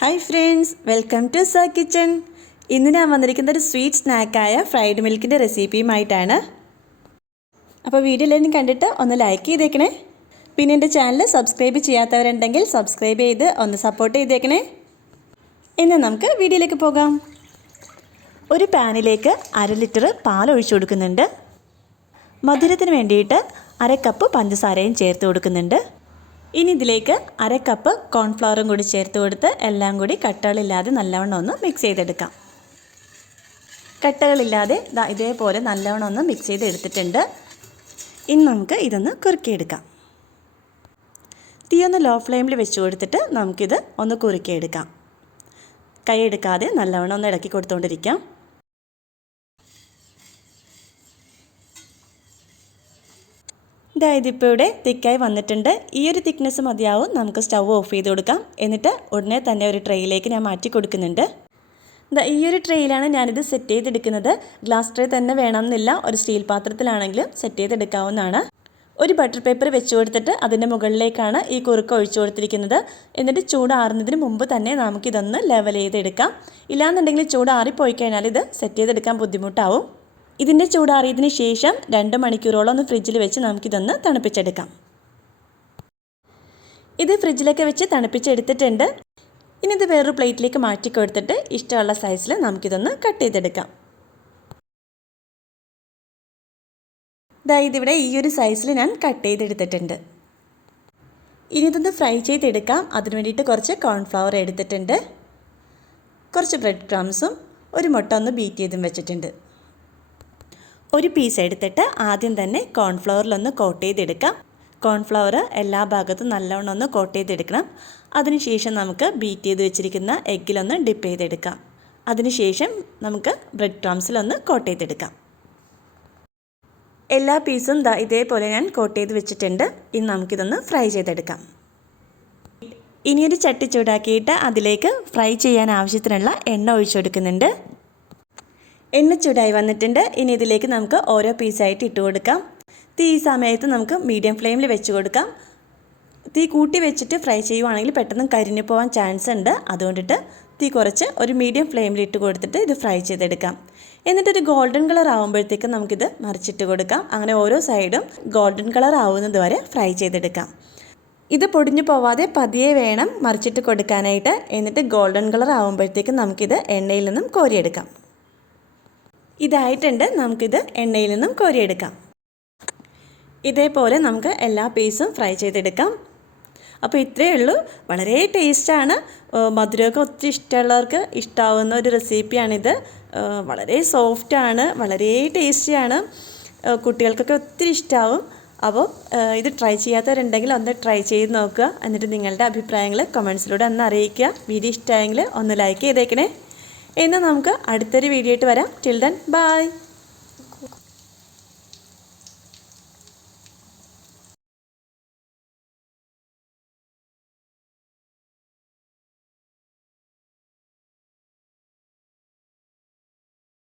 Hi friends, welcome to sir kitchen. ഇന്ന് ഞാൻ വന്നിരിക്കുന്ന ഒരു സ്വീറ്റ് സ്നാക്കായ ഫ്രൈഡ് മിൽക്കിൻ്റെ റെസിപ്പിയുമായിട്ടാണ്. അപ്പോൾ വീഡിയോ എല്ലാവരും കണ്ടിട്ട് ഒന്ന് ലൈക്ക് ചെയ്തേക്കണേ. പിന്നെ എൻ്റെ ചാനൽ സബ്സ്ക്രൈബ് ചെയ്യാത്തവരുണ്ടെങ്കിൽ സബ്സ്ക്രൈബ് ചെയ്ത് ഒന്ന് സപ്പോർട്ട് ചെയ്തേക്കണേ. ഇന്ന് നമുക്ക് വീഡിയോയിലേക്ക് പോകാം. ഒരു പാനിലേക്ക് 1/2 ലിറ്റർ പാൽ ഒഴിച്ചു കൊടുക്കുന്നുണ്ട്. മധുരത്തിന് വേണ്ടിയിട്ട് 1/2 കപ്പ് പഞ്ചസാരയും ചേർത്ത് കൊടുക്കുന്നുണ്ട്. ഇനി ഇതിലേക്ക് 1/2 കപ്പ് കോൺഫ്ലവറും കൂടി ചേർത്ത് കൊടുത്ത് എല്ലാം കൂടി കട്ടകളില്ലാതെ നല്ലവണ്ണം ഒന്ന് മിക്സ് ചെയ്തെടുക്കാം. കട്ടകളില്ലാതെ ഇതേപോലെ നല്ലവണ്ണം ഒന്ന് മിക്സ് ചെയ്ത് എടുത്തിട്ടുണ്ട്. ഇനി നമുക്ക് ഇതൊന്ന് കുറുക്കിയെടുക്കാം. തീ ഒന്ന് ലോ ഫ്ലെയിമിൽ വെച്ച് കൊടുത്തിട്ട് നമുക്കിത് ഒന്ന് കുറുക്കിയെടുക്കാം. കൈ എടുക്കാതെ നല്ലവണ്ണം ഒന്ന് ഇളക്കി കൊടുത്തുകൊണ്ടിരിക്കാം. ഇതിപ്പോൾ ഇവിടെ തിക്കായി വന്നിട്ടുണ്ട്. ഈ ഒരു തിക്നെസ് മതിയാവും. നമുക്ക് സ്റ്റൗ ഓഫ് ചെയ്ത് കൊടുക്കാം. എന്നിട്ട് ഉടനെ തന്നെ ഒരു ട്രേയിലേക്ക് ഞാൻ മാറ്റി കൊടുക്കുന്നുണ്ട്. ഈ ഒരു ട്രേയിലാണ് ഞാനിത് സെറ്റ് ചെയ്തെടുക്കുന്നത്. ഗ്ലാസ് ട്രേ തന്നെ വേണമെന്നില്ല, ഒരു സ്റ്റീൽ പാത്രത്തിലാണെങ്കിലും സെറ്റ് ചെയ്തെടുക്കാവുന്നതാണ്. ഒരു ബട്ടർ പേപ്പർ വെച്ച് കൊടുത്തിട്ട് അതിൻ്റെ മുകളിലേക്കാണ് ഈ കുറുക്ക് ഒഴിച്ചു കൊടുത്തിരിക്കുന്നത്. എന്നിട്ട് ചൂടാറുന്നതിന് മുമ്പ് തന്നെ നമുക്കിതൊന്ന് ലെവൽ ചെയ്തെടുക്കാം. ഇല്ലാന്നുണ്ടെങ്കിൽ ചൂടാറിപ്പോയി കഴിഞ്ഞാൽ ഇത് സെറ്റ് ചെയ്തെടുക്കാൻ ബുദ്ധിമുട്ടാവും. ഇതിൻ്റെ ചൂടാറിയതിന് ശേഷം 2 മണിക്കൂറോളം ഒന്ന് ഫ്രിഡ്ജിൽ വെച്ച് നമുക്കിതൊന്ന് തണുപ്പിച്ചെടുക്കാം. ഇത് ഫ്രിഡ്ജിലൊക്കെ വെച്ച് തണുപ്പിച്ചെടുത്തിട്ടുണ്ട്. ഇനി ഇത് വേറൊരു പ്ലേറ്റിലേക്ക് മാറ്റി കൊടുത്തിട്ട് ഇഷ്ടമുള്ള സൈസിൽ നമുക്കിതൊന്ന് കട്ട് ചെയ്തെടുക്കാം. ഇതിവിടെ ഈ ഒരു സൈസിൽ ഞാൻ കട്ട് ചെയ്തെടുത്തിട്ടുണ്ട്. ഇനി ഇതൊന്ന് ഫ്രൈ ചെയ്തെടുക്കാം. അതിന് വേണ്ടിയിട്ട് കുറച്ച് കോൺഫ്ലവർ എടുത്തിട്ടുണ്ട്. കുറച്ച് ബ്രെഡ് ക്രംസും ഒരു മുട്ട ഒന്ന് ബീറ്റ് ചെയ്തും വെച്ചിട്ടുണ്ട്. ഒരു പീസ് എടുത്തിട്ട് ആദ്യം തന്നെ കോൺഫ്ലവറിലൊന്ന് കോട്ട് ചെയ്തെടുക്കാം. കോൺഫ്ലവർ എല്ലാ ഭാഗത്തും നല്ലവണ്ണം ഒന്ന് കോട്ട് ചെയ്തെടുക്കണം. അതിനുശേഷം നമുക്ക് ബീറ്റ് ചെയ്ത് വെച്ചിരിക്കുന്ന എഗ്ഗിലൊന്ന് ഡിപ്പ് ചെയ്തെടുക്കാം. അതിനുശേഷം നമുക്ക് ബ്രെഡ് ക്രംസിലൊന്ന് കോട്ട് ചെയ്തെടുക്കാം. എല്ലാ പീസും ഇതേപോലെ ഞാൻ കോട്ട് ചെയ്ത് വെച്ചിട്ടുണ്ട്. ഇനി നമുക്കിതൊന്ന് ഫ്രൈ ചെയ്തെടുക്കാം. ഇനിയൊരു ചട്ടി ചൂടാക്കിയിട്ട് അതിലേക്ക് ഫ്രൈ ചെയ്യാൻ ആവശ്യത്തിനുള്ള എണ്ണ ഒഴിച്ചു കൊടുക്കുന്നുണ്ട്. എണ്ണ ചൂടായി വന്നിട്ടുണ്ട്. ഇനി ഇതിലേക്ക് നമുക്ക് ഓരോ പീസായിട്ട് ഇട്ട് കൊടുക്കാം. തീ ഈ സമയത്ത് നമുക്ക് മീഡിയം ഫ്ലെയിമിൽ വെച്ച് കൊടുക്കാം. തീ കൂട്ടി വെച്ചിട്ട് ഫ്രൈ ചെയ്യുവാണെങ്കിൽ പെട്ടെന്ന് കരിഞ്ഞു പോകാൻ ചാൻസ് ഉണ്ട്. അതുകൊണ്ടിട്ട് തീ കുറച്ച് ഒരു മീഡിയം ഫ്ലെയിമിൽ ഇട്ട് കൊടുത്തിട്ട് ഇത് ഫ്രൈ ചെയ്തെടുക്കാം. എന്നിട്ടൊരു ഗോൾഡൻ കളർ ആകുമ്പോഴത്തേക്കും നമുക്കിത് മറിച്ചിട്ട് കൊടുക്കാം. അങ്ങനെ ഓരോ സൈഡും ഗോൾഡൻ കളർ ആവുന്നത് വരെ ഫ്രൈ ചെയ്തെടുക്കാം. ഇത് പൊടിഞ്ഞു പോവാതെ പതിയെ വേണം മറിച്ചിട്ട് കൊടുക്കാനായിട്ട്. എന്നിട്ട് ഗോൾഡൻ കളർ ആകുമ്പോഴത്തേക്കും നമുക്കിത് എണ്ണയിൽ നിന്നും കോരിയെടുക്കാം. ഇതായിട്ടുണ്ട്. നമുക്കിത് എണ്ണയിൽ നിന്നും കോരിയെടുക്കാം. ഇതേപോലെ നമുക്ക് എല്ലാ പീസും ഫ്രൈ ചെയ്തെടുക്കാം. അപ്പോൾ ഇത്രയേ ഉള്ളൂ. വളരെ ടേസ്റ്റാണ്. മധുരമൊക്കെ ഒത്തിരി ഇഷ്ടമുള്ളവർക്ക് ഇഷ്ടമാവുന്ന ഒരു റെസിപ്പിയാണിത്. വളരെ സോഫ്റ്റാണ്, വളരെ ടേസ്റ്റിയാണ്. കുട്ടികൾക്കൊക്കെ ഒത്തിരി ഇഷ്ടമാവും. അപ്പോൾ ഇത് ട്രൈ ചെയ്യാത്തവരുണ്ടെങ്കിൽ ഒന്ന് ട്രൈ ചെയ്ത് നോക്കുക. എന്നിട്ട് നിങ്ങളുടെ അഭിപ്രായങ്ങൾ കമൻസിലൂടെ ഒന്ന് അറിയിക്കുക. വീഡിയോ ഇഷ്ടമായെങ്കിൽ ഒന്ന് ലൈക്ക് ചെയ്തേക്കണേ. എന്നാൽ നമുക്ക് അടുത്തൊരു വീഡിയോ ആയിട്ട് വരാം. Till then bye.